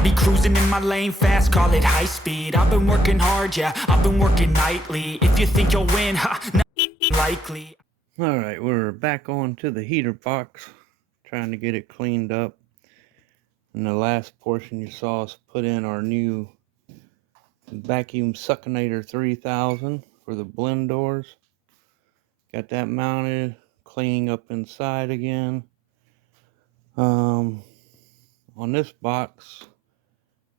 I'll be cruising in my lane fast, call it high speed. I've been working hard, yeah, I've been working nightly. If you think you'll win, not likely. Alright, we're back on to the heater box, trying to get it cleaned up. In the last portion you saw us put in our new vacuum succionator 3000 for the blend doors. Got that mounted, cleaning up inside again. On this box,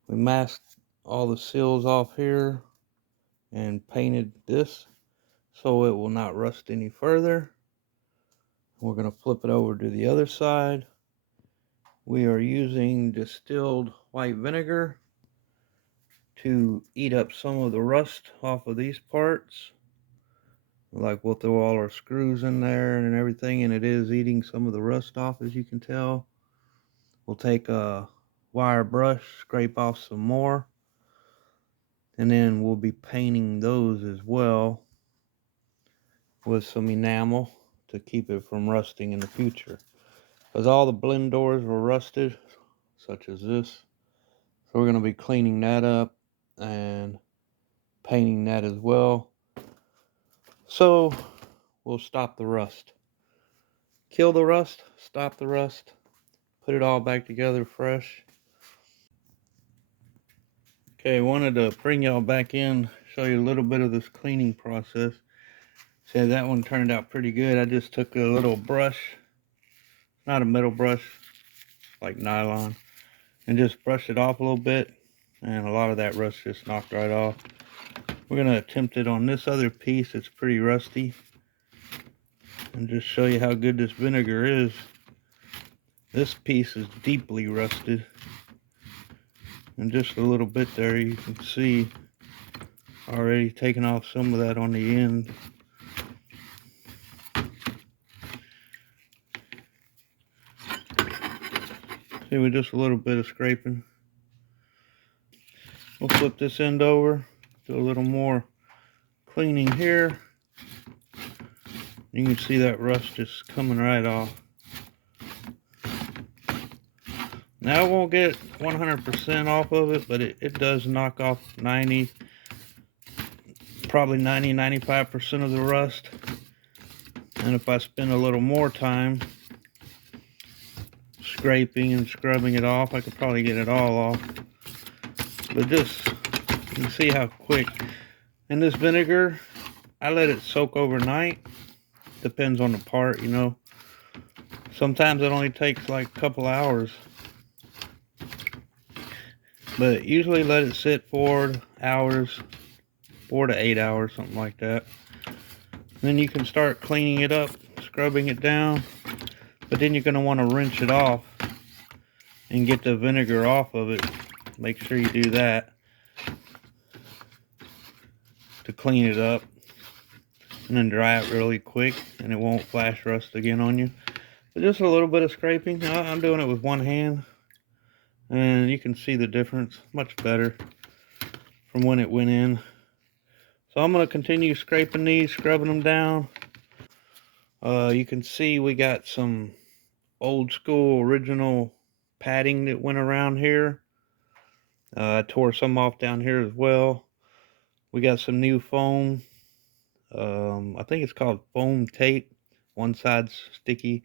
we masked all the seals off here and painted this so it will not rust any further. We're going to flip it over to the other side. We are using distilled white vinegar to eat up some of the rust off of these parts. Like, we'll throw all our screws in there and everything, and it is eating some of the rust off, as you can tell. We'll take a wire brush, scrape off some more, and then we'll be painting those as well with some enamel to keep it from rusting in the future, because all the blend doors were rusted, such as this. So we're going to be cleaning that up and painting that as well, so we'll stop the rust, kill the rust, stop the rust, put it all back together fresh. Okay, wanted to bring y'all back in, show you a little bit of this cleaning process. See, that one turned out pretty good. I just took a little brush, not a metal brush, like nylon, and just brushed it off a little bit, and a lot of that rust just knocked right off. We're going to attempt it on this other piece. It's pretty rusty, and just show you how good this vinegar is. This piece is deeply rusted, and just a little bit there you can see already taking off some of that on the end. See, with just a little bit of scraping. We'll flip this end over, do a little more cleaning here. You can see that rust just coming right off. Now, I won't get 100% off of it, but it does knock off 90, probably 90-95% of the rust. And if I spend a little more time scraping and scrubbing it off, I could probably get it all off. But just, you can see how quick. And this vinegar, I let it soak overnight. Depends on the part, you know. Sometimes it only takes like a couple hours, but usually let it sit 4 hours, 4 to 8 hours, something like that. Then you can start cleaning it up, scrubbing it down, but then you're going to want to rinse it off and get the vinegar off of it. Make sure you do that to clean it up, and then dry it really quick, and it won't flash rust again on you. But just a little bit of scraping. I'm doing it with one hand, and you can see the difference much better from when it went in. So I'm going to continue scraping these, scrubbing them down. You can see we got some old school original padding that went around here. I tore some off down here as well. We got some new foam. I think it's called foam tape. One side's sticky,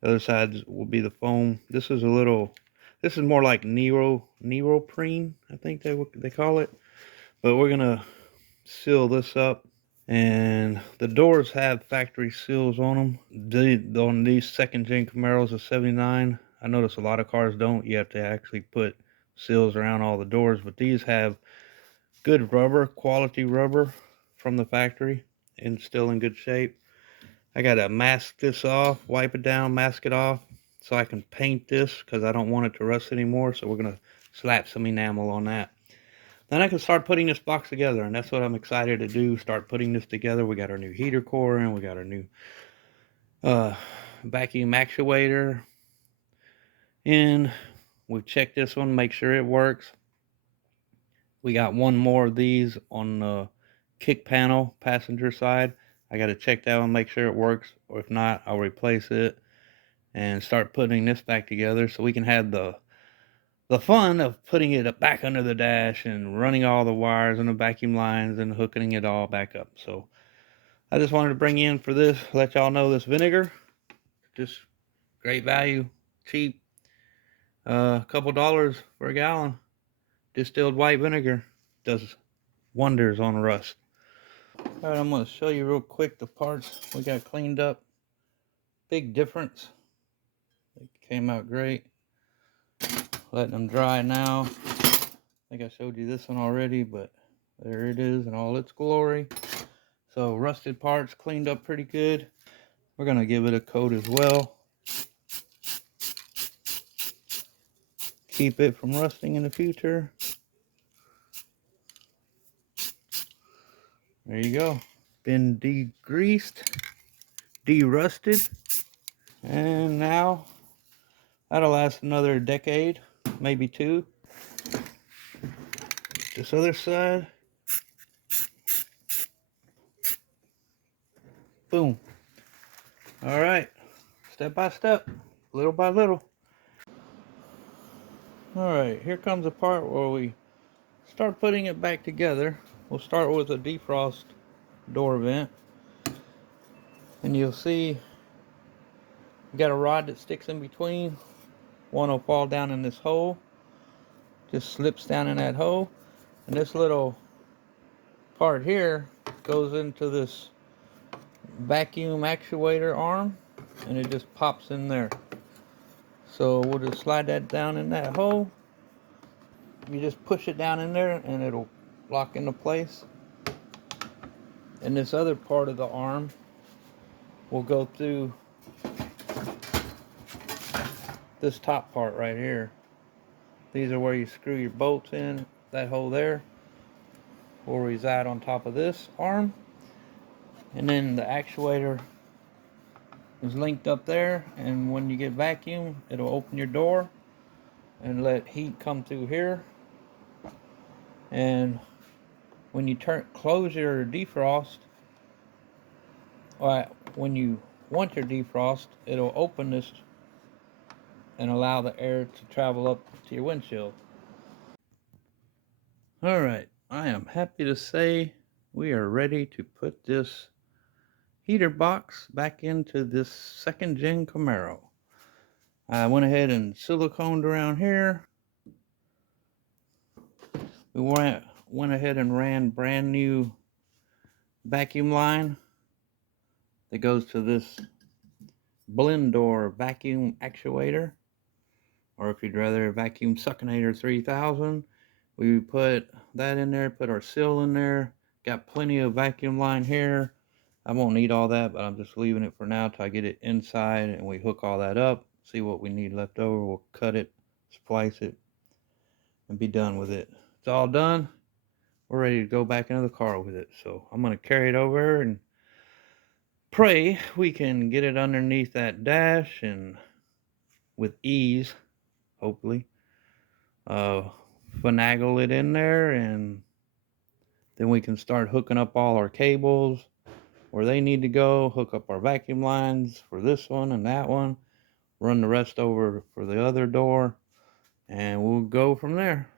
the other side will be the foam. This is more like neoprene, I think they call it. But we're gonna seal this up, and the doors have factory seals on them. On these second gen Camaros of 79, I notice a lot of cars don't. You have to actually put seals around all the doors, but these have good rubber, quality rubber from the factory, and still in good shape. I gotta mask this off, wipe it down, mask it off, so I can paint this, because I don't want it to rust anymore. So we're gonna slap some enamel on that. Then I can start putting this box together, and that's what I'm excited to do, start putting this together. We got our new heater core in, we got our new vacuum actuator in. We've checked this one, make sure it works. We got one more of these on the kick panel passenger side. I got to check that one, make sure it works, or if not, I'll replace it and start putting this back together so we can have the the fun of putting it back under the dash and running all the wires and the vacuum lines and hooking it all back up. So I just wanted to bring you in for this, let y'all know this vinegar, just great value, cheap, a couple dollars for a gallon. Distilled white vinegar does wonders on rust. All right, I'm going to show you real quick the parts we got cleaned up. Big difference. They came out great. Letting them dry now. I think I showed you this one already, but there it is in all its glory. So rusted parts cleaned up pretty good. We're going to give it a coat as well. Keep it from rusting in the future. There you go. Been degreased, de-rusted, and now that'll last another decade, maybe two. This other side. Boom. All right, step by step, little by little. All right, here comes the part where we start putting it back together. We'll start with a defrost door vent, and you'll see you got a rod that sticks in between. One will fall down in this hole, just slips down in that hole, and this little part here goes into this vacuum actuator arm, and it just pops in there. So we'll just slide that down in that hole. You just push it down in there and it'll lock into place. And this other part of the arm will go through this top part right here. These are where you screw your bolts in. That hole there will reside on top of this arm. And then the actuator is linked up there, and when you get vacuum, it'll open your door and let heat come through here. And when you close your defrost, when you want your defrost, it'll open this and allow the air to travel up to your windshield. All right, I am happy to say we are ready to put this heater box back into this second gen Camaro. I went ahead and siliconed around here. We went ahead and ran brand new vacuum line that goes to this blend door vacuum actuator, or if you'd rather, vacuum succonator 3000. We put that in there, put our seal in there, got plenty of vacuum line here. I won't need all that, but I'm just leaving it for now till I get it inside and we hook all that up, see what we need left over. We'll cut it, splice it, and be done with it. It's all done. We're ready to go back into the car with it. So I'm going to carry it over and pray we can get it underneath that dash and with ease, hopefully. Finagle it in there, and then we can start hooking up all our cables where they need to go, hook up our vacuum lines for this one and that one, run the rest over for the other door, and we'll go from there.